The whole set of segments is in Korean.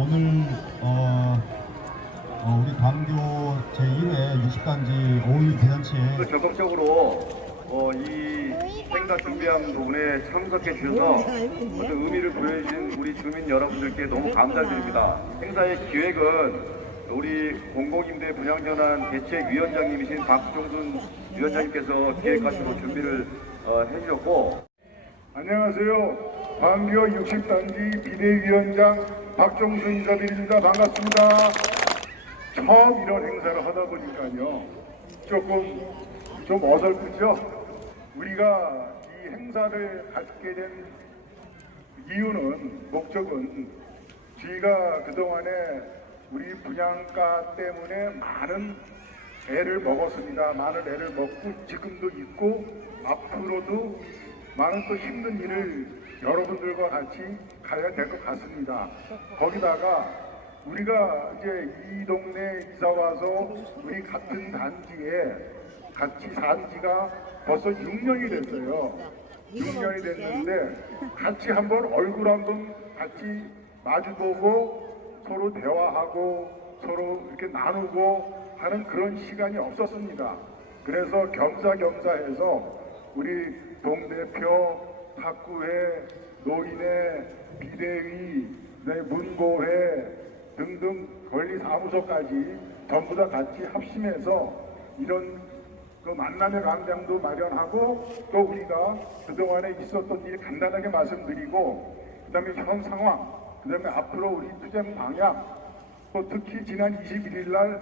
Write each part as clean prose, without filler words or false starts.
오늘 우리 광교 제1회 60단지 5일 대잔치에 적극적으로 이 행사 준비한 부분에 참석해 주셔서 어떤 의미를 부여해주신 우리 주민 여러분들께 너무 감사드립니다. 행사의 기획은 우리 공공임대 분양전환 대책위원장님이신 박종순 위원장님께서 기획하시고 준비를 해주셨고, 안녕하세요. 광교 60단지 비대위원장 박종순 인사드립니다. 반갑습니다. 처음 이런 행사를 하다 보니까요, 조금 좀 어설프죠? 우리가 이 행사를 갖게 된 이유는, 목적은 저희가 그동안에 우리 분양가 때문에 많은 애를 먹었습니다. 많은 애를 먹고 지금도 있고 앞으로도 많은 또 힘든 일을 여러분들과 같이 가야 될 것 같습니다. 거기다가 우리가 이제 이 동네 이사 와서 우리 같은 단지에 같이 산 지가 벌써 6년이 됐어요. 6년이 됐는데 같이 한번 얼굴 한번 같이 마주보고 서로 대화하고 서로 이렇게 나누고 하는 그런 시간이 없었습니다. 그래서 겸사겸사해서 우리 동대표, 탁구회, 노인회, 비대위, 문고회 등등 권리사무소까지 전부 다 같이 합심해서 이런 그 만남의 광장도 마련하고, 또 우리가 그동안에 있었던 일 간단하게 말씀드리고, 그 다음에 현 상황, 그 다음에 앞으로 우리 투쟁 방향, 또 특히 지난 21일 날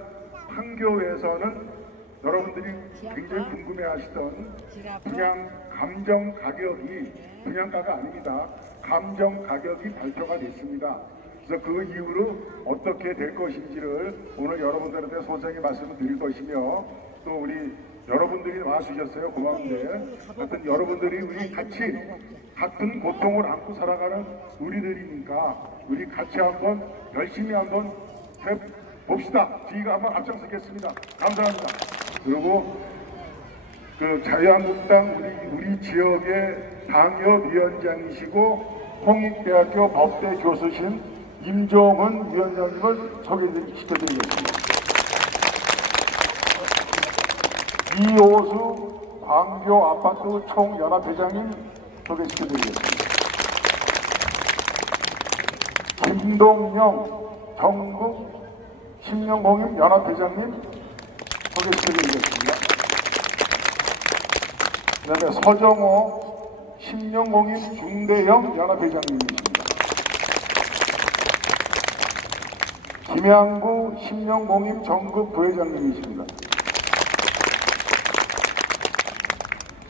판교에서는 여러분들이 굉장히 궁금해하시던 분양 감정 가격이, 분양가가 아닙니다, 감정 가격이 발표가 됐습니다. 그래서 그 이후로 어떻게 될 것인지를 오늘 여러분들한테 소상히 말씀을 드릴 것이며, 또 우리 여러분들이 와주셨어요. 고마운데 하여튼 여러분들이 우리 같이 같은 고통을 안고 살아가는 우리들이니까 우리 같이 한번 열심히 한번 해봅시다. 저희가 한번 앞장서겠습니다. 감사합니다. 그리고 그 자유한국당 우리 지역의 당협위원장이시고 홍익대학교 법대 교수신 임종은 위원장님을 소개시켜드리겠습니다. 이호수 광교 아파트 총연합회장님 소개시켜드리겠습니다. 김동영 전국 신명공임 연합회장님 소개시켜드리겠습니다. 그 다음에 서정호 신명공임 중대형 연합회장님이십니다. 김양구 신명공임 전국 부회장님이십니다.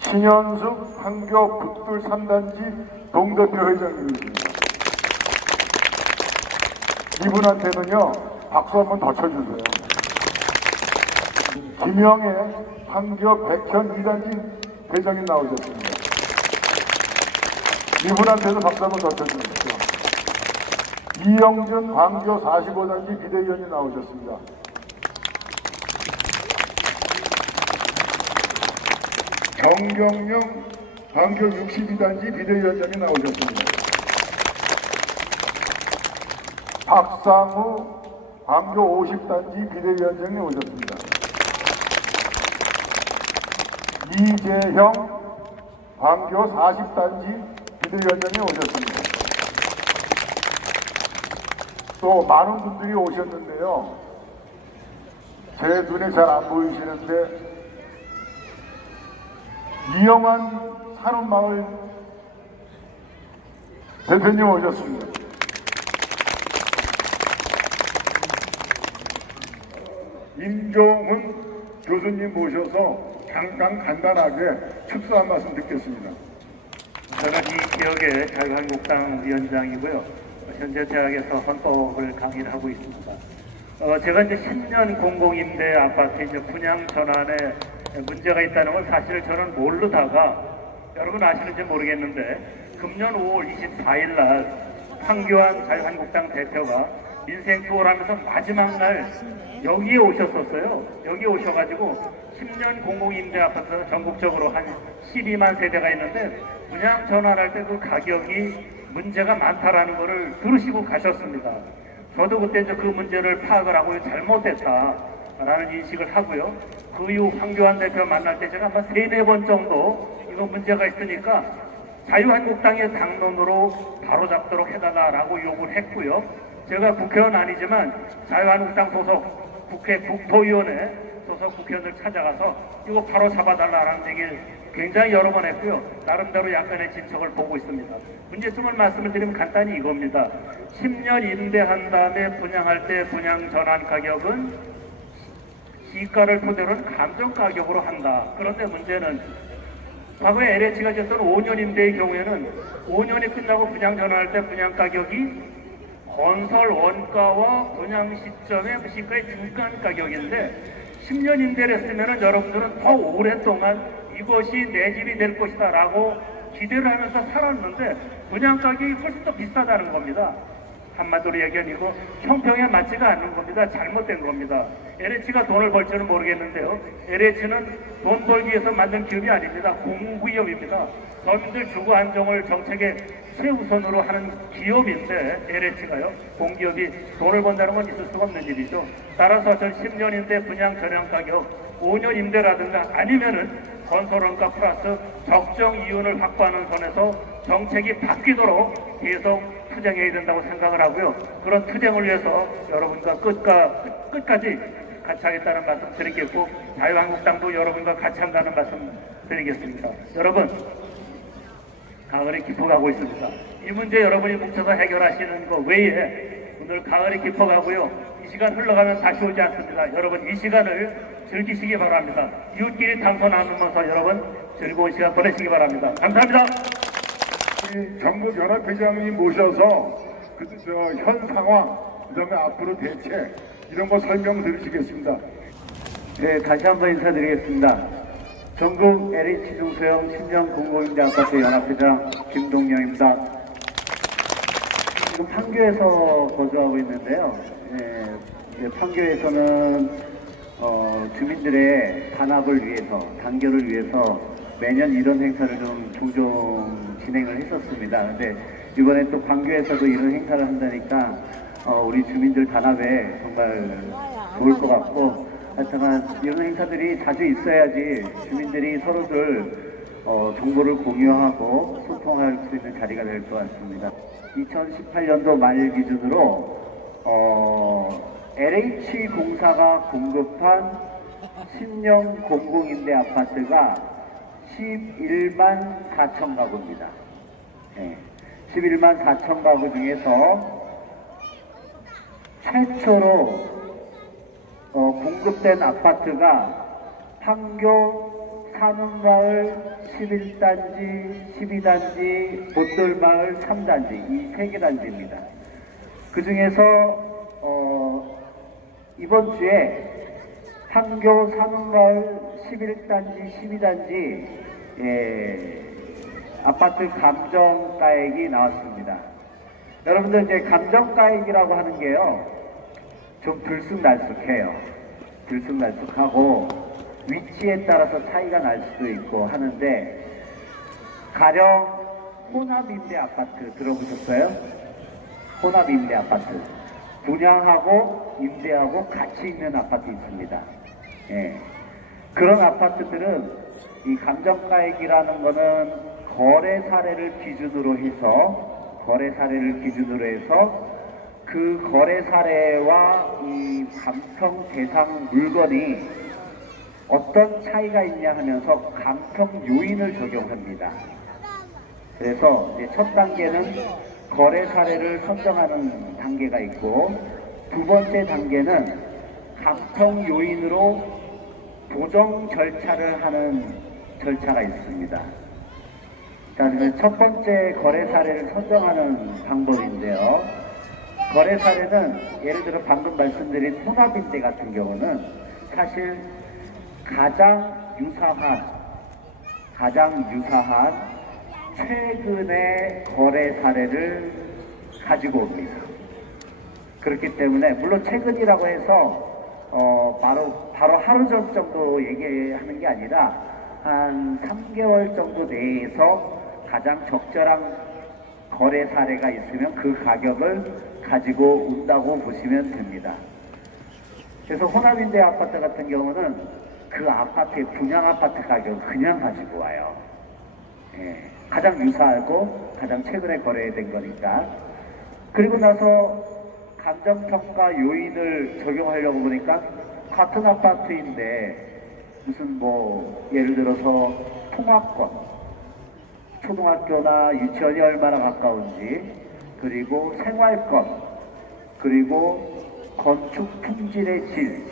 신현숙 판교 북둘 3단지 동대표 회장님이십니다. 이분한테는요 박수 한번 더 쳐주세요. 김영애 판교 백현 2단지 회장님 나오셨습니다. 이분한테도 박수 한번 더 쳐주십시오. 이영준 광교 45단지 비대위원이 나오셨습니다. 정경영 광교 62단지 비대위원장이 나오셨습니다. 박상우 광교 50단지 비대위원장이 오셨습니다. 이재형 광교 40단지 비대위원장이 오셨습니다. 또 많은 분들이 오셨는데요, 제 눈에 잘 안 보이시는데 이영환 산업마을 대표님 오셨습니다. 임종훈 교수님 모셔서 잠깐 간단하게 축소 한 말씀 듣겠습니다. 저는 이 지역의 자유한국당 위원장이고요. 현재 대학에서 헌법을 강의를 하고 있습니다. 제가 이제 10년 공공임대 아파트 이제 분양 전환에 문제가 있다는 걸 사실 저는 모르다가, 여러분 아시는지 모르겠는데 금년 5월 24일 날 황교안 자유한국당 대표가 인생 투어하면서 마지막 날 여기에 오셨었어요. 여기 오셔가지고 10년 공공임대 아파트 전국적으로 한 12만 세대가 있는데 분양 전환할 때 그 가격이 문제가 많다라는 것을 들으시고 가셨습니다. 저도 그때 이제 그 문제를 파악을 하고 잘못됐다라는 인식을 하고요. 그 이후 황교안 대표 만날 때 제가 아마 3-4번 정도 이거 문제가 있으니까 자유한국당의 당론으로 바로잡도록 해달라고 요구를 했고요. 제가 국회의원 아니지만 자유한국당 소속 국회 국토위원회 소속 국회의원들 찾아가서 이거 바로 잡아달라는 얘기를 굉장히 여러 번 했고요. 나름대로 약간의 진척을 보고 있습니다. 문제점을 말씀을 드리면 간단히 이겁니다. 10년 임대한 다음에 분양할 때 분양 전환 가격은 시가를 토대로 한 감정 가격으로 한다. 그런데 문제는 과거에 LH가 줬던 5년 임대의 경우에는 5년이 끝나고 분양 전환할 때 분양 가격이 건설 원가와 분양 시점의 시가의 중간 가격인데 10년 임대를 했으면 여러분들은 더 오랫동안 이것이 내 집이 될 것이다 라고 기대를 하면서 살았는데 분양 가격이 훨씬 더 비싸다는 겁니다. 한마디로 얘기하면 이거 형평에 맞지가 않는 겁니다. 잘못된 겁니다. LH가 돈을 벌지는 모르겠는데요. LH는 돈 벌기 위해서 만든 기업이 아닙니다. 공기업입니다. 서민들 주거 안정을 정책의 최우선으로 하는 기업인데 LH가요. 공기업이 돈을 번다는 건 있을 수가 없는 일이죠. 따라서 전 10년 임대 분양 전량 가격 5년 임대라든가 아니면은 건설원가 플러스 적정 이윤을 확보하는 선에서 정책이 바뀌도록 계속 투쟁해야 된다고 생각을 하고요. 그런 투쟁을 위해서 여러분과 끝까지 같이 하겠다는 말씀 드리겠고 자유한국당도 여러분과 같이 한다는 말씀 드리겠습니다. 여러분 가을이 깊어가고 있습니다. 이 문제 여러분이 뭉쳐서 해결하시는 거 외에 오늘 가을이 깊어가고요. 이 시간 흘러가면 다시 오지 않습니다. 여러분 이 시간을 즐기시기 바랍니다. 이웃끼리 담소 나누면서 여러분 즐거운 시간 보내시기 바랍니다. 감사합니다. 정부 연합회장님 모셔서 현 상황, 그다음에 앞으로 대책 이런 거 설명 들으시겠습니다. 네, 다시 한번 인사드리겠습니다. 전국 LH 중소형 신형 공공임대 아파트 연합회장 김동영입니다. 지금 판교에서 거주하고 있는데요. 판교에서는 주민들의 단합을 위해서, 단결을 위해서 매년 이런 행사를 좀 종종 진행을 했었습니다. 근데 이번에 또 광교에서도 이런 행사를 한다니까 우리 주민들 단합에 정말 좋을 것 같고, 하여튼 이런 행사들이 자주 있어야지 주민들이 서로들 정보를 공유하고 소통할 수 있는 자리가 될 것 같습니다. 2018년도 말 기준으로 LH공사가 공급한 신형 공공임대 아파트가 11만 4천 가구입니다. 네, 11만 4천 가구 중에서 최초로 공급된 아파트가 판교 산운마을 11단지, 12단지, 못돌마을 3단지 이 3개 단지입니다. 그 중에서 이번 주에 판교 산운마을 11단지, 12단지 아파트 감정가액이 나왔습니다. 여러분들 이제 감정가액이라고 하는 게요, 좀 들쑥날쑥해요. 들쑥날쑥하고 위치에 따라서 차이가 날 수도 있고 하는데, 가령 혼합임대 아파트 들어보셨어요? 혼합임대 아파트. 분양하고 임대하고 같이 있는 아파트 있습니다. 예. 그런 아파트들은 이 감정가액이라는 거는 거래 사례를 기준으로 해서 그 거래 사례와 이 감평 대상 물건이 어떤 차이가 있냐 하면서 감평 요인을 적용합니다. 그래서 이제 첫 단계는 거래 사례를 선정하는 단계가 있고, 두 번째 단계는 감평 요인으로 조정 절차를 하는 절차가 있습니다. 자, 첫 번째 거래 사례를 선정하는 방법인데요. 거래 사례는 예를 들어 방금 말씀드린 혼합임대 같은 경우는 사실 가장 유사한 최근의 거래 사례를 가지고 옵니다. 그렇기 때문에 물론 최근이라고 해서 바로 하루 전 정도 얘기하는 게 아니라 한 3개월 정도 내에서 가장 적절한 거래 사례가 있으면 그 가격을 가지고 온다고 보시면 됩니다. 그래서 호남임대 아파트 같은 경우는 그 아파트의 분양 아파트 가격을 그냥 가지고 와요. 예, 가장 유사하고 가장 최근에 거래된 거니까. 그리고 나서 감정평가 요인을 적용하려고 보니까 같은 아파트인데 무슨 뭐 예를 들어서 통학권, 초등학교나 유치원이 얼마나 가까운지, 그리고 생활권, 그리고 건축 품질의 질,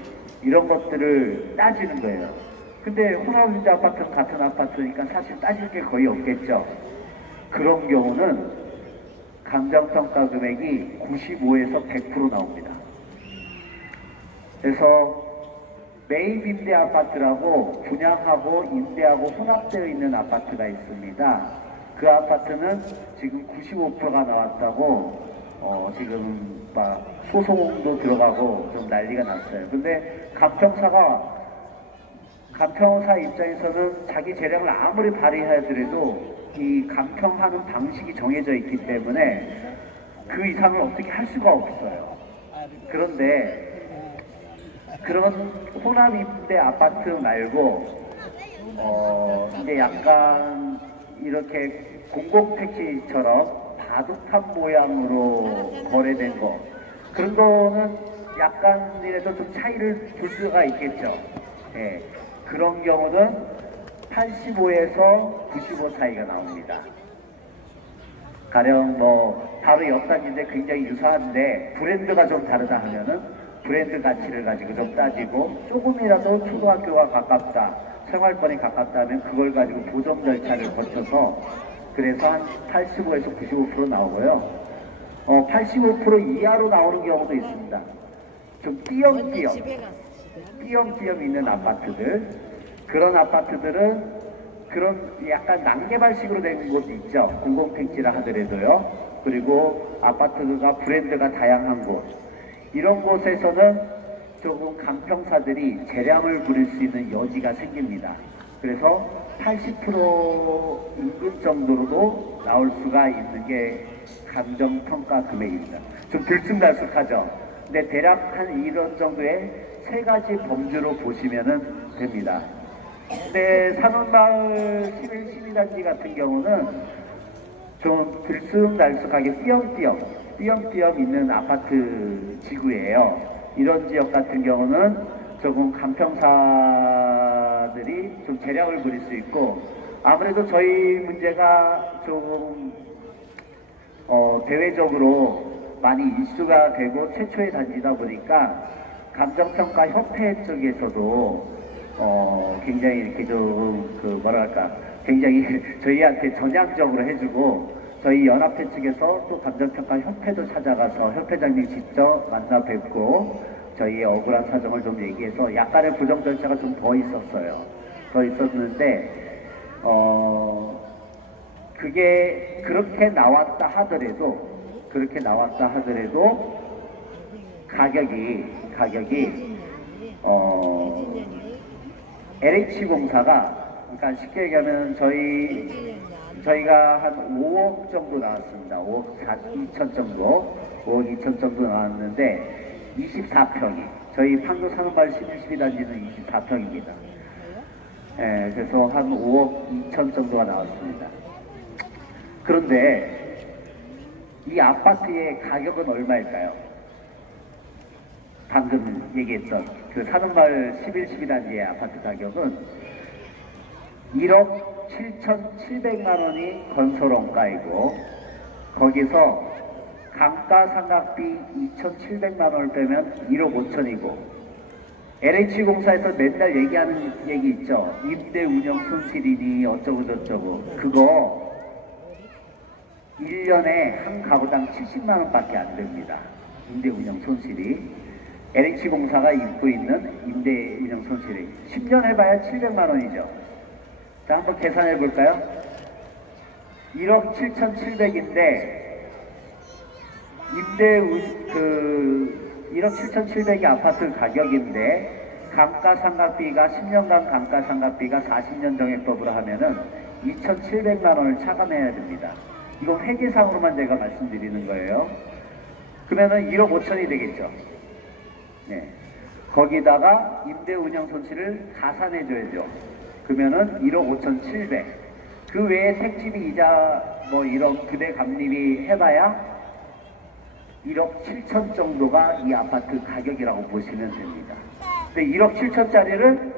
이런 것들을 따지는 거예요. 근데 호남임대 아파트는 같은 아파트니까 사실 따질 게 거의 없겠죠. 그런 경우는 감정평가 금액이 95에서 100% 나옵니다. 그래서 매입 임대 아파트라고 분양하고 임대하고 혼합되어 있는 아파트가 있습니다. 그 아파트는 지금 95%가 나왔다고 지금 막 소송도 들어가고 좀 난리가 났어요. 근데 감평사 입장에서는 자기 재량을 아무리 발휘하더라도 이 감평하는 방식이 정해져 있기 때문에 그 이상을 어떻게 할 수가 없어요. 그런데 그런 호남 임대 아파트 말고 이제 약간 이렇게 공공택지처럼 바둑판 모양으로 거래된 거, 그런 거는 약간이라도 좀 차이를 볼 수가 있겠죠. 예, 그런 경우는 85에서 95 차이가 나옵니다. 가령 뭐 바로 옆 단지인데 굉장히 유사한데 브랜드가 좀 다르다 하면은 브랜드 가치를 가지고 좀 따지고, 조금이라도 초등학교가 가깝다, 생활권이 가깝다 하면 그걸 가지고 보정 절차를 거쳐서 그래서 한 85에서 95% 나오고요. 85% 이하로 나오는 경우도 있습니다. 좀 띄엄띄엄 있는 아파트들, 그런 아파트들은 그런 약간 난개발식으로 된 곳도 있죠. 공공택지라 하더라도요. 그리고 아파트가 브랜드가 다양한 곳, 이런 곳에서는 조금 감평사들이 재량을 부릴 수 있는 여지가 생깁니다. 그래서 80% 인근 정도로도 나올 수가 있는 게 감정평가 금액입니다. 좀 들쑥날쑥하죠. 근데 대략 한 이런 정도의 세 가지 범주로 보시면 됩니다. 근데 산원마을 11단지 같은 경우는 좀 들쑥날쑥하게 띄엄띄엄 있는 아파트 지구예요. 이런 지역 같은 경우는 조금 감평사들이 좀 재량을 부릴 수 있고, 아무래도 저희 문제가 조금 대외적으로 많이 이슈가 되고 최초의 단지다 보니까 감정평가 협회 쪽에서도 굉장히 이렇게 좀 굉장히 저희한테 전향적으로 해주고, 저희 연합회 측에서 또 감정평가 협회도 찾아가서 협회장님 직접 만나 뵙고 저희의 억울한 사정을 좀 얘기해서 약간의 부정 절차가 좀 더 있었는데 그게 그렇게 나왔다 하더라도 가격이 LH공사가, 그러니까 쉽게 얘기하면 저희가 한 5억 정도 나왔습니다. 5억 2천 정도 나왔는데 24평이, 저희 판교 산업마을 12단지는 24평입니다. 예, 그래서 한 5억 2천 정도가 나왔습니다. 그런데 이 아파트의 가격은 얼마일까요? 방금 얘기했던 그 산업마을 12단지의 아파트 가격은 1억 7,700만 원이 건설원가이고, 거기서 감가상각비 2,700만 원을 빼면 1억 5천이고, LH공사에서 맨날 얘기하는 얘기 있죠. 임대 운영 손실이니 어쩌고 저쩌고, 그거 1년에 한 가구당 70만 원밖에 안 됩니다. 임대 운영 손실이. LH공사가 입고 있는 임대 운영 손실이 10년 해봐야 700만 원이죠. 자, 한번 계산해 볼까요? 1억 7,700인데 1억 7,700이 아파트 가격인데 감가상각비가 10년간 감가상각비가 40년 정액법으로 하면은 2,700만 원을 차감해야 됩니다. 이건 회계상으로만 제가 말씀드리는 거예요. 그러면은 1억 5천이 되겠죠. 네. 거기다가 임대 운영 손실을 가산해 줘야죠. 그러면은 1억 5천 7백. 그 외에 택지비 이자 뭐 이런 부대 감립이 해봐야 1억 7천 정도가 이 아파트 가격이라고 보시면 됩니다. 근데 1억 7천짜리를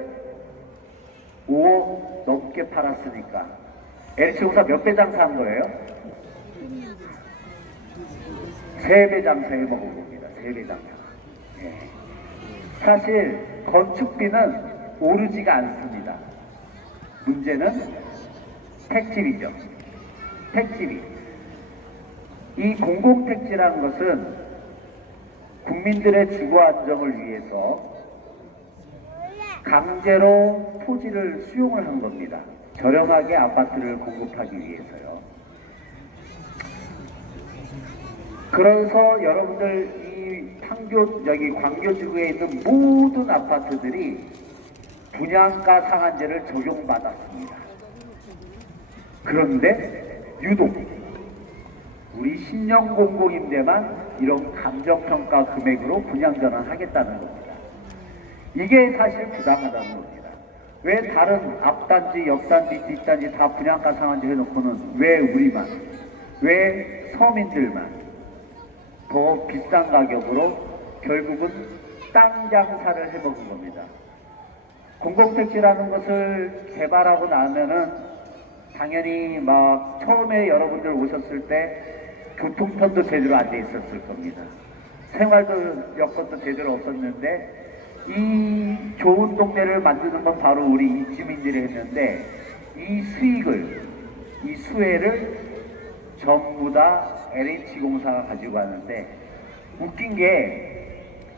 5억 넘게 팔았으니까 LH공사 몇 배 장사한 거예요? 3배 장사해 먹은 겁니다. 3배 장사. 예. 사실 건축비는 오르지가 않습니다. 문제는 택지비죠. 택지비. 이 공공택지라는 것은 국민들의 주거 안정을 위해서 강제로 토지를 수용을 한 겁니다. 저렴하게 아파트를 공급하기 위해서요. 그래서 여러분들 이 여기 광교지구에 있는 모든 아파트들이 분양가 상한제를 적용받았습니다. 그런데 유독 우리 신년공공임대만 이런 감정평가 금액으로 분양전환하겠다는 겁니다. 이게 사실 부당하다는 겁니다. 왜 다른 앞단지, 옆단지, 뒷단지 다 분양가 상한제 해놓고는 왜 우리만, 왜 서민들만 더 비싼 가격으로 결국은 땅 장사를 해먹은 겁니다. 공공택지라는 것을 개발하고 나면은 당연히 막 처음에 여러분들 오셨을 때 교통편도 제대로 안 돼 있었을 겁니다. 생활도 여건도 제대로 없었는데 이 좋은 동네를 만드는 건 바로 우리 이주민들이 했는데 이 수익을, 이 수혜를 전부 다 LH공사가 가지고 가는데 웃긴 게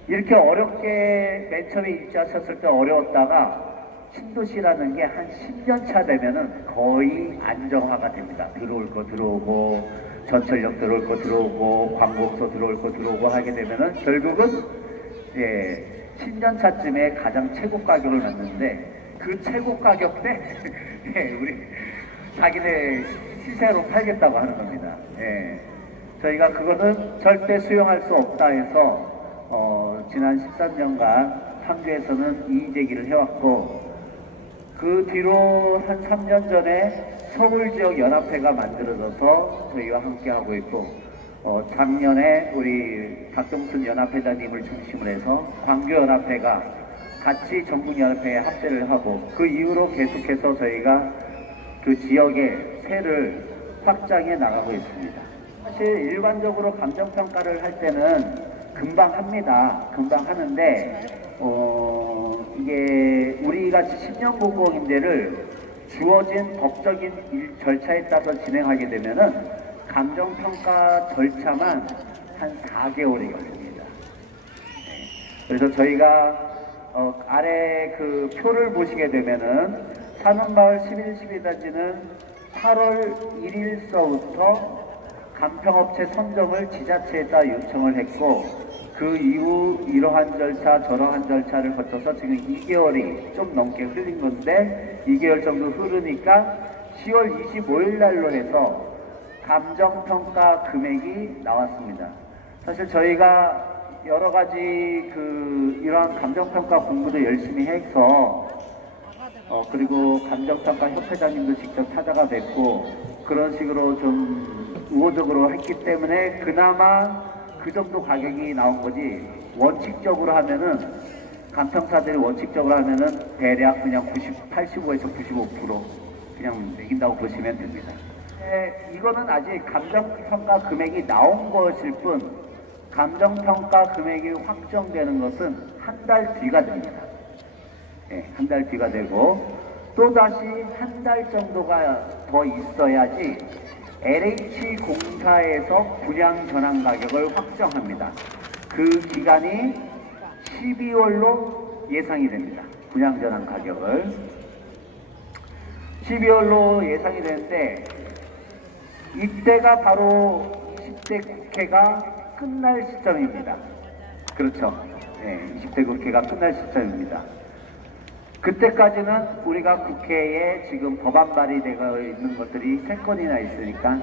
이렇게 어렵게 맨 처음에 입주하셨을 때 어려웠다가 신도시라는 게 한 10년 차 되면은 거의 안정화가 됩니다. 들어올 거 들어오고 전철역 들어올 거 들어오고 관공서 들어올 거 들어오고 하게 되면은 결국은 10년 차쯤에 가장 최고 가격을 맞는데 그 최고 가격 때 우리 자기네 시세로 팔겠다고 하는 겁니다. 저희가 그거는 절대 수용할 수 없다 해서 지난 13년간 판교에서는 이의 제기를 해왔고 그 뒤로 한 3년 전에 서울지역연합회가 만들어져서 저희와 함께하고 있고 작년에 우리 박정순 연합회장님을 중심으로 해서 광교연합회가 같이 전국연합회에 합세를 하고 그 이후로 계속해서 저희가 그 지역의 세를 확장해 나가고 있습니다. 사실 일반적으로 감정평가를 할 때는 금방 합니다. 금방 하는데 이게 우리같이 10년 공공임대를 주어진 법적인 절차에 따라서 진행하게 되면은 감정평가 절차만 한 4개월이 걸립니다. 그래서 저희가 아래 그 표를 보시게 되면은 산원마을 11, 12단지는 8월 1일서부터 감평업체 선정을 지자체에 따라 요청을 했고 그 이후 이러한 절차 저러한 절차를 거쳐서 지금 2개월이 좀 넘게 흘린 건데 2개월 정도 흐르니까 10월 25일 날로 해서 감정평가 금액이 나왔습니다. 사실 저희가 여러 가지 이러한 감정평가 공부도 열심히 해서 그리고 감정평가 협회장님도 직접 찾아가 뵙고 그런 식으로 좀 우호적으로 했기 때문에 그나마 그 정도 가격이 나온 거지 원칙적으로 하면은 감평사들이 원칙적으로 하면은 대략 그냥 85에서 95% 그냥 매긴다고 보시면 됩니다. 이거는 아직 감정평가 금액이 나온 것일 뿐 감정평가 금액이 확정되는 것은 한 달 뒤가 됩니다. 한 달 뒤가 되고 또다시 한 달 정도가 더 있어야지 LH공사에서 분양 전환 가격을 확정합니다. 그 기간이 12월로 예상이 됩니다. 분양 전환 가격을 12월로 예상이 되는데 이때가 바로 20대 국회가 끝날 시점입니다. 그렇죠. 20대 국회가 끝날 시점입니다. 그때까지는 우리가 국회에 지금 법안 발의되어 있는 것들이 3건이나 있으니까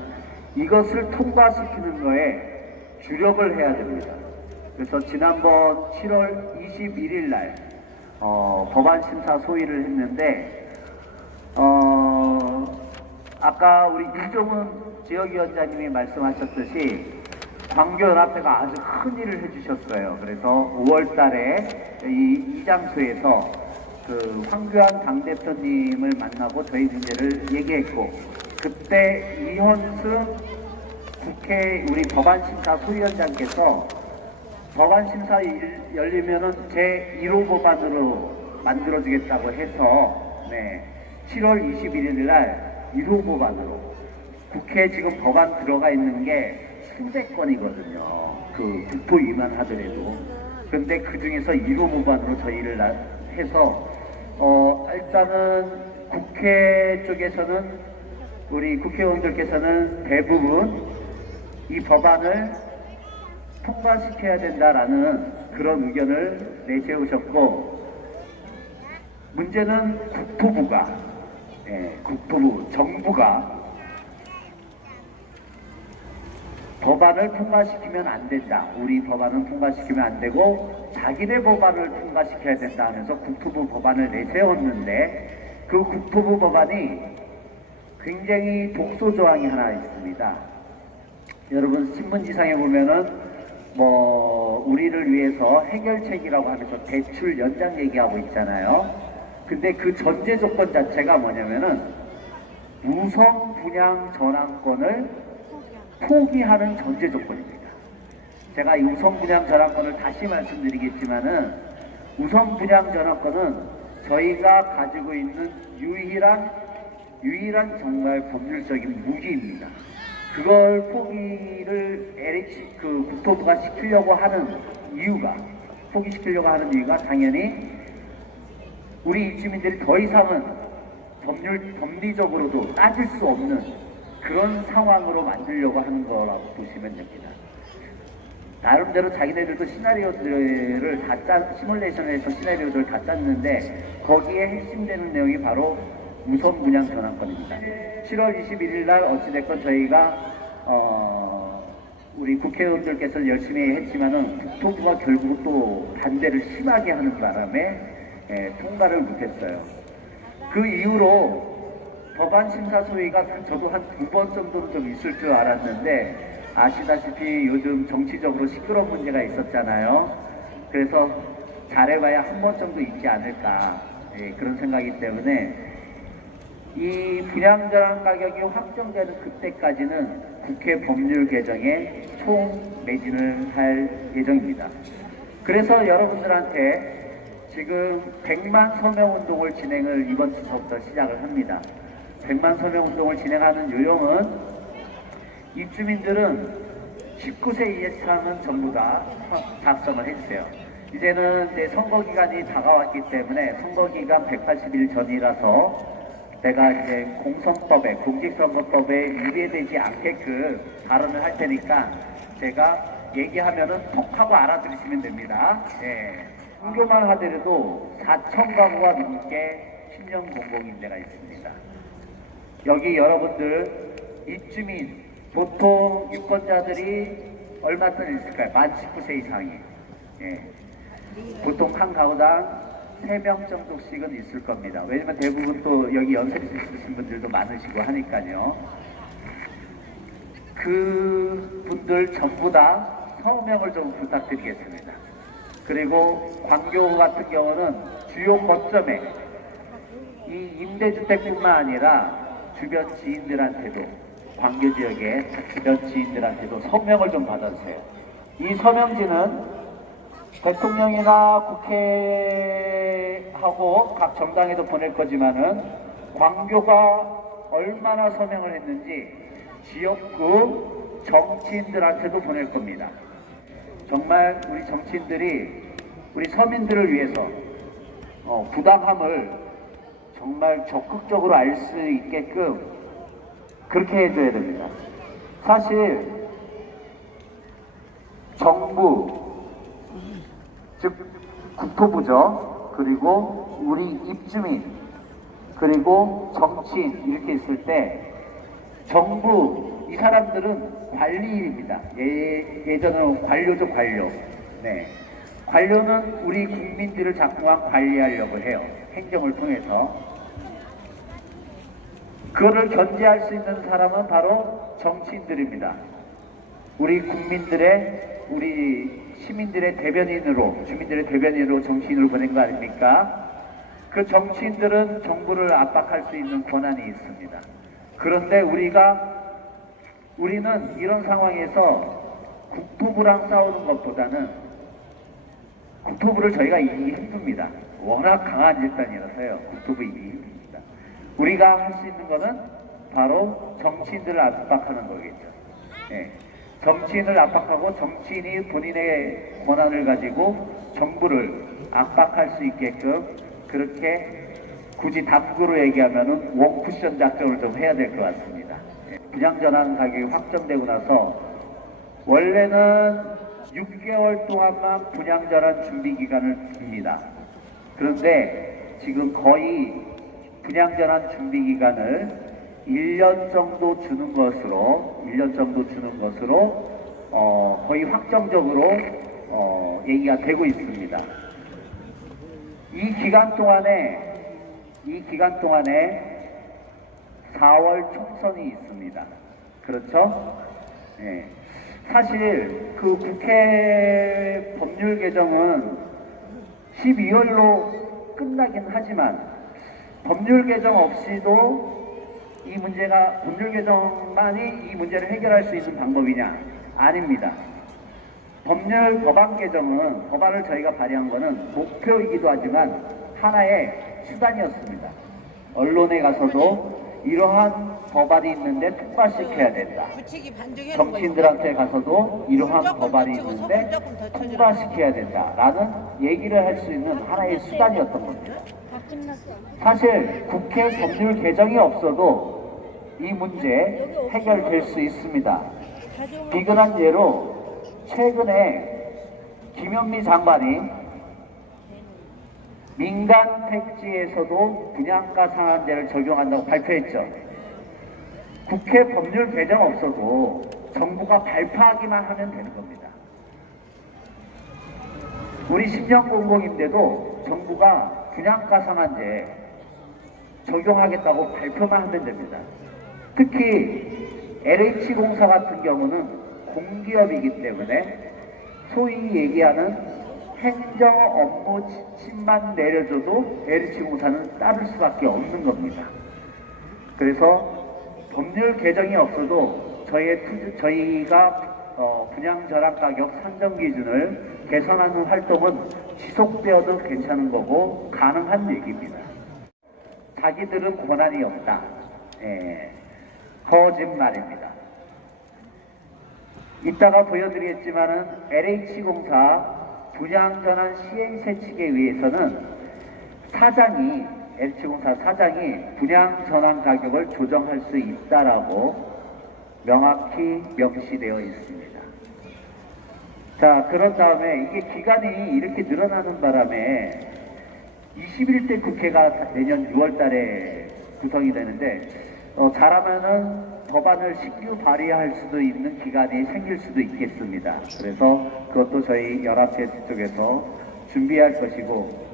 이것을 통과시키는 거에 주력을 해야 됩니다. 그래서 지난번 7월 21일 날 법안 심사 소위를 했는데 아까 우리 윤종훈 지역위원장님이 말씀하셨듯이 광교연합회가 아주 큰 일을 해주셨어요. 그래서 5월 달에 이 장소에서 그 황교안 당대표님을 만나고 저희 문제를 얘기했고, 그때 이현수 국회 우리 법안심사 소위원장께서 법안심사 열리면은 제 1호 법안으로 만들어주겠다고 해서 7월 21일 날 1호 법안으로 국회에 지금 법안 들어가 있는 게 수백 건이거든요. 그 국토 위만 하더라도. 근데 그 중에서 1호 법안으로 저희를 해서 일단은 국회 쪽에서는 우리 국회의원들께서는 대부분 이 법안을 통과시켜야 된다라는 그런 의견을 내세우셨고, 문제는 국토부가 정부가 법안을 통과시키면 안 된다. 우리 법안은 통과시키면 안 되고 자기네 법안을 통과시켜야 된다 하면서 국토부 법안을 내세웠는데, 그 국토부 법안이 굉장히 독소 조항이 하나 있습니다. 여러분 신문지상에 보면은 우리를 위해서 해결책이라고 하면서 대출 연장 얘기하고 있잖아요. 근데 그 전제 조건 자체가 뭐냐면은 우선 분양 전환권을 포기하는 전제 조건입니다. 제가 이 우선 분양 전환권을 다시 말씀드리겠지만은, 우선 분양 전환권은 저희가 가지고 있는 유일한 정말 법률적인 무기입니다. 그걸 포기를 국토부가 포기시키려고 하는 이유가 당연히 우리 입주민들이 더 이상은 법리적으로도 따질 수 없는 그런 상황으로 만들려고 하는 거라고 보시면 됩니다. 나름대로 자기네들도 시나리오들을 시뮬레이션을 해서 시나리오들을 다 짰는데, 거기에 핵심되는 내용이 바로 우선 분양 전환권입니다. 7월 21일 날 어찌됐건 저희가 우리 국회의원들께서 열심히 했지만은 국토부가 결국 또 반대를 심하게 하는 바람에 통과를 못했어요. 그 이후로 법안 심사 소위가 저도 한 2번 정도는 좀 있을 줄 알았는데, 아시다시피 요즘 정치적으로 시끄러운 문제가 있었잖아요. 그래서 잘해봐야 한 번 정도 있지 않을까, 그런 생각이기 때문에 이 분양전환 가격이 확정되는 그때까지는 국회 법률 개정에 총 매진을 할 예정입니다. 그래서 여러분들한테 지금 100만 서명 운동을 진행을 이번 주부터 시작을 합니다. 100만 서명 운동을 진행하는 요령은, 입주민들은 19세 이상은 전부 다 작성을 해주세요. 이제는 이제 선거 기간이 다가왔기 때문에 선거 기간 180일 전이라서 내가 이제 공선법에, 공직선거법에 유배되지 않게끔 발언을 할 테니까 제가 얘기하면은 톡 하고 알아들으시면 됩니다. 선교만 하더라도 4천 가구가 넘게 신형 공공임대가 있습니다. 여기 여러분들 입주민, 보통 유권자들이 얼마나 있을까요? 만 19세 이상이. 보통 한 가구당 3명 정도씩은 있을 겁니다. 왜냐면 대부분 또 여기 연세 있으신 분들도 많으시고 하니까요. 그 분들 전부 다 서명을 좀 부탁드리겠습니다. 그리고 광교 같은 경우는 주요 거점에 이 임대주택뿐만 아니라 주변 지인들한테도, 광교 지역의 주변 지인들한테도 서명을 좀 받아주세요. 이 서명지는 대통령이나 국회하고 각 정당에도 보낼 거지만은 광교가 얼마나 서명을 했는지 지역구 정치인들한테도 보낼 겁니다. 정말 우리 정치인들이 우리 서민들을 위해서 부당함을 정말 적극적으로 알 수 있게끔 그렇게 해줘야 됩니다. 사실 정부, 즉 국토부죠. 그리고 우리 입주민, 그리고 정치인 이렇게 있을 때 정부 이 사람들은 관리인입니다. 예전에는 관료죠, 관료. 네. 관료는 우리 국민들을 자꾸만 관리하려고 해요. 행정을 통해서. 그거를 견제할 수 있는 사람은 바로 정치인들입니다. 우리 국민들의, 우리 시민들의 대변인으로, 주민들의 대변인으로 정치인을 보낸 거 아닙니까? 그 정치인들은 정부를 압박할 수 있는 권한이 있습니다. 그런데 우리는 이런 상황에서 국토부랑 싸우는 것보다는 국토부를 저희가 이기기 힘듭니다. 워낙 강한 집단이라서요. 국토부 이기기 힘듭니다. 우리가 할 수 있는 것은 바로 정치인들을 압박하는 거겠죠. 네. 정치인을 압박하고 정치인이 본인의 권한을 가지고 정부를 압박할 수 있게끔 그렇게 굳이 담구로 얘기하면은 원쿠션 작전을 좀 해야 될 것 같습니다. 분양전환 가격이 확정되고 나서 원래는 6개월 동안만 분양전환 준비 기간을 줍니다. 그런데 지금 거의 분양전환 준비 기간을 1년 정도 주는 것으로 거의 확정적으로 얘기가 되고 있습니다. 이 기간 동안에 4월 총선이 있습니다. 그렇죠? 네. 사실 그 국회 법률 개정은 12월로 끝나긴 하지만 법률 개정 없이도 법률 개정만이 이 문제를 해결할 수 있는 방법이냐? 아닙니다. 법안 개정은, 법안을 저희가 발의한 것은 목표이기도 하지만 하나의 수단이었습니다. 언론에 가서도 이러한 법안이 있는데 통과시켜야 된다. 정치인들한테 가서도 이러한 법안이 있는데 통과시켜야 된다라는 얘기를 할 수 있는 하나의 수단이었던 겁니다. 사실 국회 법률 개정이 없어도 이 문제 해결될 수 있습니다. 비근한 예로 최근에 김현미 장관이 민간 택지에서도 분양가 상한제를 적용한다고 발표했죠. 국회 법률 개정 없어도 정부가 발표하기만 하면 되는 겁니다. 우리 10년 공공임대도 정부가 분양가 상한제 적용하겠다고 발표만 하면 됩니다. 특히 LH공사 같은 경우는 공기업이기 때문에 소위 얘기하는 행정 업무 지침만 내려줘도 LH공사는 따를 수밖에 없는 겁니다. 그래서 법률 개정이 없어도 저희가 분양전환 가격 산정 기준을 개선하는 활동은 지속되어도 괜찮은 거고 가능한 얘기입니다. 자기들은 권한이 없다. 거짓말입니다. 이따가 보여드리겠지만은 LH공사 분양전환 시행세 측에 의해서는 LH공사 사장이 분양전환 가격을 조정할 수 있다라고 명확히 명시되어 있습니다. 자, 그런 다음에 이게 기간이 이렇게 늘어나는 바람에 21대 국회가 내년 6월 달에 구성이 되는데 잘하면은 법안을 신규 발의할 수도 있는 기간이 생길 수도 있겠습니다. 그래서 그것도 저희 연합회 쪽에서 준비할 것이고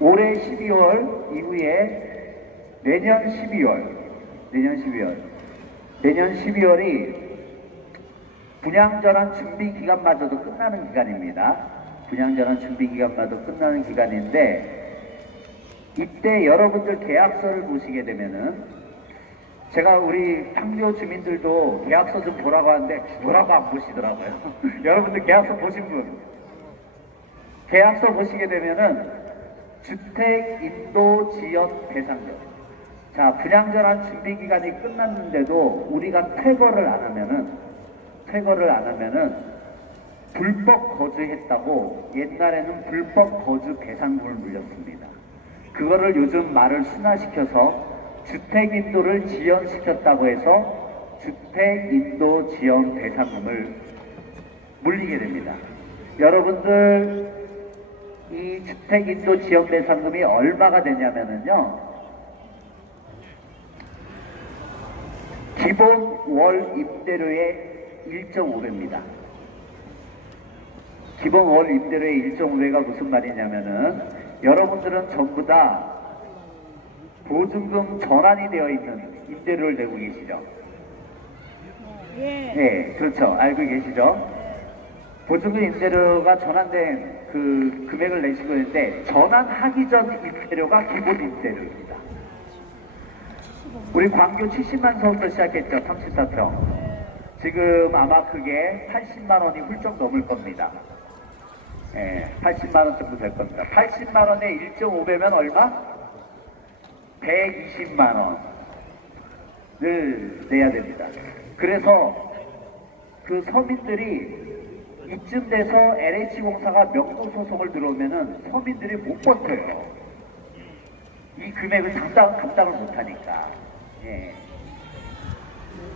올해 12월 이후에 내년 12월이 분양전환 준비 기간마저도 끝나는 기간입니다. 분양전환 준비 기간마저도 끝나는 기간인데 이때 여러분들 계약서를 보시게 되면은 제가 우리 판교 주민들도 계약서 좀 보라고 하는데 뭐라고 안 보시더라고요. 여러분들 계약서 보신 분 계약서 보시게 되면은 주택 인도 지연 대상자. 자, 분양전환 준비 기간이 끝났는데도 우리가 퇴거를 안 하면은 불법 거주했다고 옛날에는 불법 거주 배상금을 물렸습니다. 그거를 요즘 말을 순화시켜서 주택인도를 지연시켰다고 해서 주택인도 지연 배상금을 물리게 됩니다. 여러분들 이 주택인도 지연 배상금이 얼마가 되냐면은요, 기본 월 임대료의 1.5배입니다. 기본 월 임대료의 1.5배가 무슨 말이냐면은 여러분들은 전부 다 보증금 전환이 되어 있는 임대료를 내고 계시죠? 네, 그렇죠. 알고 계시죠? 보증금 임대료가 전환된 그 금액을 내시고 있는데 전환하기 전 임대료가 기본 임대료입니다. 우리 광교 70만 서부터 시작했죠. 34평. 지금 아마 그게 80만 원이 훌쩍 넘을 겁니다. 80만 원 정도 될 겁니다. 80만 원에 1.5배면 얼마? 120만 원을 내야 됩니다. 그래서 그 서민들이 이쯤 돼서 LH공사가 명도 소송을 들어오면은 서민들이 못 버텨요. 이 금액을 감당을 못하니까.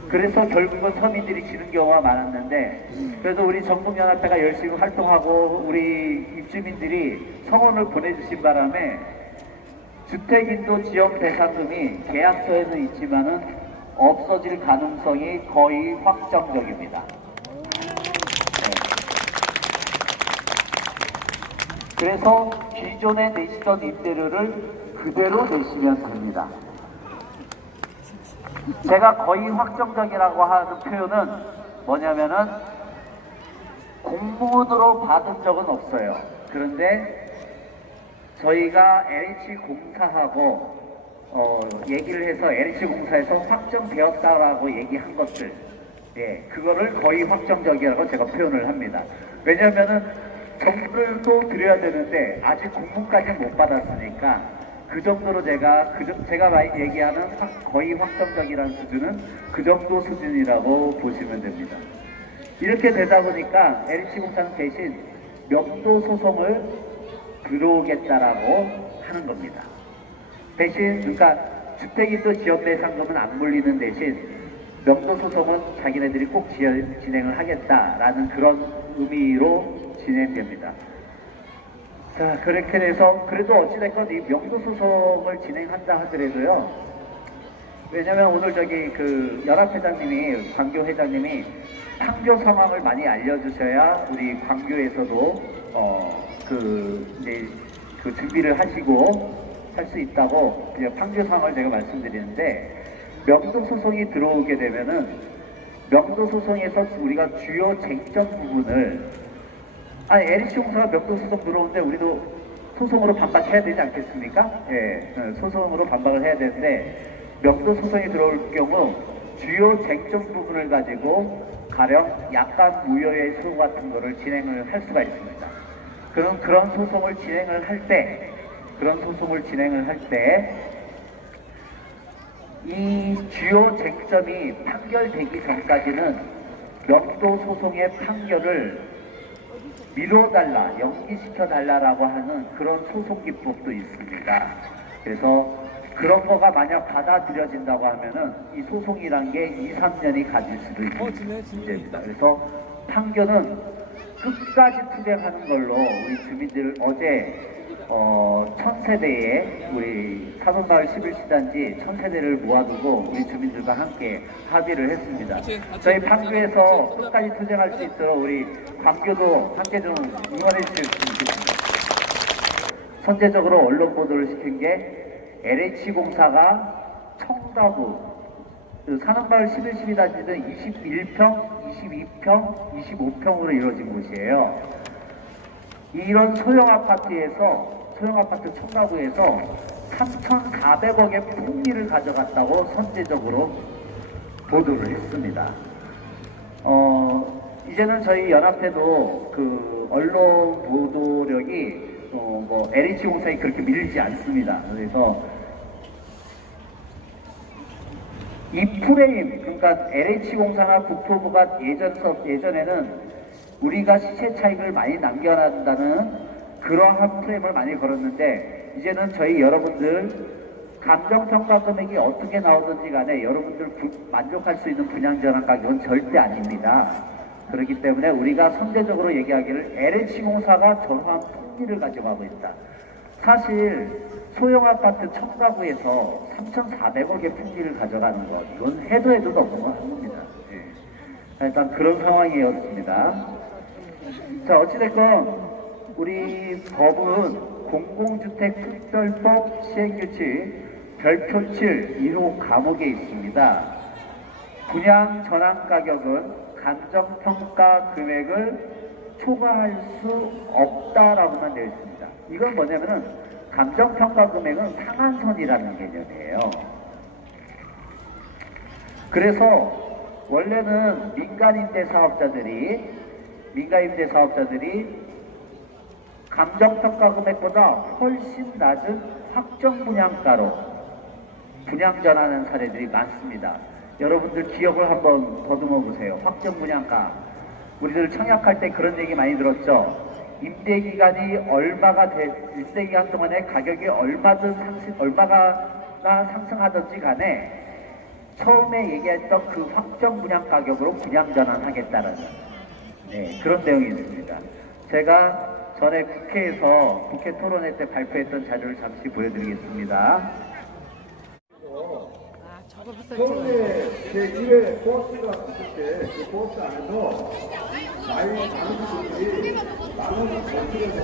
그래서 결국은 서민들이 지는 경우가 많았는데, 그래서 우리 전국연합회가 열심히 활동하고 우리 입주민들이 성원을 보내주신 바람에 주택인도 지역 배상금이 계약서에는 있지만은 없어질 가능성이 거의 확정적입니다. 그래서 기존에 내시던 임대료를 그대로 내시면 됩니다. 제가 거의 확정적이라고 하는 표현은 뭐냐면은 공문으로 받은 적은 없어요. 그런데 저희가 LH공사하고 얘기를 해서 LH공사에서 확정되었다라고 얘기한 것들, 그거를 거의 확정적이라고 제가 표현을 합니다. 왜냐하면은 정보를 또 드려야 되는데 아직 공문까지 못 받았으니까 그 정도로 제가 얘기하는 거의 확정적이라는 수준은 그 정도 수준이라고 보시면 됩니다. 이렇게 되다 보니까 LH공사는 대신 명도 소송을 들어오겠다라고 하는 겁니다. 대신 그러니까 주택인도 지역배상금은 안 물리는 대신 명도 소송은 자기네들이 꼭 진행을 하겠다라는 그런 의미로 진행됩니다. 자, 그렇게 돼서 그래도 어찌됐건 이 명도 소송을 진행한다 하더라도요. 왜냐면 오늘 저기 그 연합회장님이, 광교 회장님이 판교 상황을 많이 알려주셔야 우리 광교에서도 이제 그 준비를 하시고 할 수 있다고 판교 상황을 제가 말씀드리는데, 명도 소송이 들어오게 되면은 명도 소송에서 우리가 주요 쟁점 부분을 LH공사가 명도 소송 들어오는데 우리도 소송으로 반박해야 되지 않겠습니까? 소송으로 반박을 해야 되는데 명도 소송이 들어올 경우 주요 쟁점 부분을 가지고 가령 약간 무효의 소송 같은 거를 진행을 할 수가 있습니다. 그런 소송을 진행을 할 때 이 주요 쟁점이 판결되기 전까지는 명도 소송의 판결을 미뤄달라, 연기시켜달라라고 하는 그런 소송 기법도 있습니다. 그래서 그런 거가 만약 받아들여진다고 하면은 이 소송이란 게 2, 3년이 가질 수도 있는 문제입니다. 그래서 판결은 끝까지 투쟁하는 걸로 우리 주민들 어제 1000세대의 우리 산업마을 11시단지 1000세대를 모아두고 우리 주민들과 함께 합의를 했습니다. 저희 판교에서 끝까지 투쟁할 수 있도록 우리 광교도 함께 좀 응원해 주셨으면 좋겠습니다. 선제적으로 언론 보도를 시킨 게 LH공사가 청다구 산업마을 11시단지는 21평, 22평, 25평으로 이루어진 곳이에요. 이런 소형 아파트 청라구에서 3,400억의 풍미를 가져갔다고 선제적으로 보도를 했습니다. 이제는 저희 연합회도 그 언론 보도력이 LH공사에 그렇게 밀리지 않습니다. 그래서 이 프레임, 그러니까 LH공사나 국토부가 예전에는 우리가 시세 차익을 많이 남겨난다는 그러한 프레임을 많이 걸었는데, 이제는 저희 여러분들 감정평가 금액이 어떻게 나오든지 간에 여러분들 만족할 수 있는 분양전환 가격은 절대 아닙니다. 그렇기 때문에 우리가 선제적으로 얘기하기를 LH공사가 저러한 풍미를 가져가고 있다. 사실 소형 아파트 청가구에서 3,400억의 품질을 가져가는 것, 이건 해도 너무한 겁니다. 예. 일단 그런 상황이었습니다. 자, 어찌됐건 우리 법은 공공주택특별법 시행규칙 별표 7 1호 감옥에 있습니다. 분양 전환 가격은 감정평가 금액을 초과할 수 없다라고만 되어 있습니다. 이건 뭐냐면은 감정평가 금액은 상한선이라는 개념이에요. 그래서 원래는 민간임대 사업자들이 감정평가 금액보다 훨씬 낮은 확정 분양가로 분양 전환하는 사례들이 많습니다. 여러분들 기억을 한번 더듬어 보세요. 확정 분양가. 우리들 청약할 때 그런 얘기 많이 들었죠. 임대 기간 동안에 가격이 얼마가 상승하든지 간에 처음에 얘기했던 그 확정 분양 가격으로 분양 전환하겠다는 그런 내용이 있습니다. 제가 전에 국회 토론회 때 발표했던 자료를 잠시 보여드리겠습니다. 서울에 제1회 코어스가 있을 때 그 코어스 안에서 나이 많은 분들이 나눠서 전출해서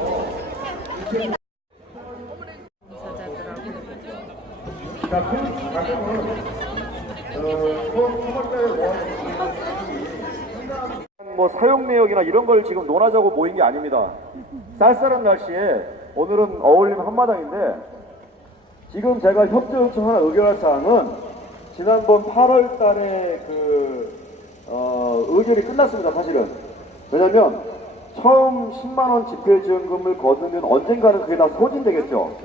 자, 그 가격은 소설자의 뭐 사용 내역이나 이런 걸 지금 논하자고 모인 게 아닙니다. 쌀쌀한 날씨에 오늘은 어울림 한마당인데 지금 제가 협조 요청하는 의결할 사항은 지난번 8월 달에 의결이 끝났습니다, 사실은. 왜냐면 처음 10만원 집회지원금을 거두면 언젠가는 그게 다 소진되겠죠.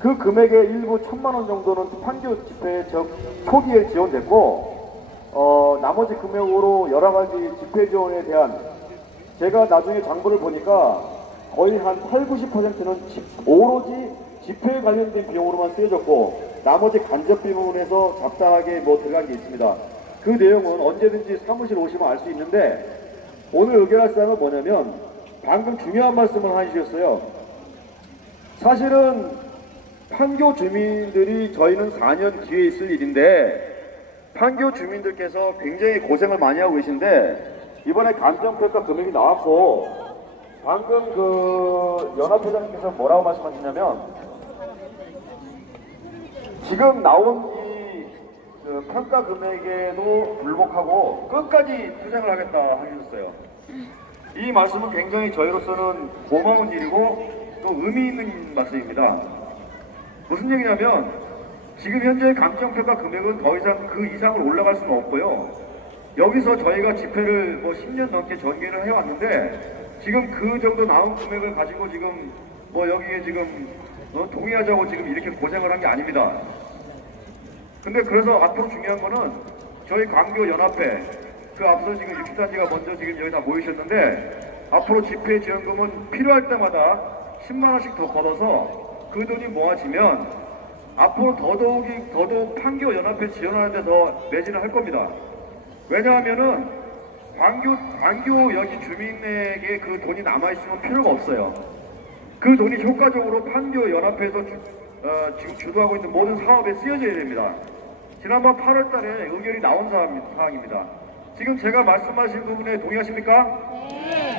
그 금액의 일부 1,000만원 정도는 판교 집회 초기에 지원됐고 나머지 금액으로 여러가지 집회 지원에 대한 제가 나중에 장부를 보니까 거의 한 8-90%는 오로지 집회에 관련된 비용으로만 쓰여졌고 나머지 간접 비용에서 잡다하게 들어간 게 있습니다. 그 내용은 언제든지 사무실 오시면 알 수 있는데 오늘 의결할 사항은 뭐냐면 방금 중요한 말씀을 하셨어요. 사실은 판교 주민들이 저희는 4년 뒤에 있을 일인데 판교 주민들께서 굉장히 고생을 많이 하고 계신데 이번에 감정평가 금액이 나왔고 방금 그 연합회장님께서 뭐라고 말씀하셨냐면 지금 나온 이 평가 금액에도 불복하고 끝까지 투쟁을 하겠다 하셨어요. 이 말씀은 굉장히 저희로서는 고마운 일이고 또 의미 있는 말씀입니다. 무슨 얘기냐면 지금 현재 감정평가 금액은 더 이상 그 이상으로 올라갈 수는 없고요. 여기서 저희가 집회를 10년 넘게 전개를 해왔는데 지금 그 정도 나온 금액을 가지고 지금 여기에 지금 동의하자고 지금 이렇게 고생을 한 게 아닙니다. 근데 그래서 앞으로 중요한 거는 저희 광교연합회 그 앞서 지금 60단지가 먼저 지금 여기 다 모이셨는데 앞으로 집회 지원금은 필요할 때마다 10만원씩 더 걷어서 그 돈이 모아지면 앞으로 더더욱 판교연합회 지원하는 데 더 매진을 할 겁니다. 왜냐하면은 광교 여기 주민에게 그 돈이 남아있으면 필요가 없어요. 그 돈이 효과적으로 판교연합회에서 지금 주도하고 있는 모든 사업에 쓰여져야 됩니다. 지난번 8월 달에 의결이 나온 사항입니다. 지금 제가 말씀하신 부분에 동의하십니까? 네.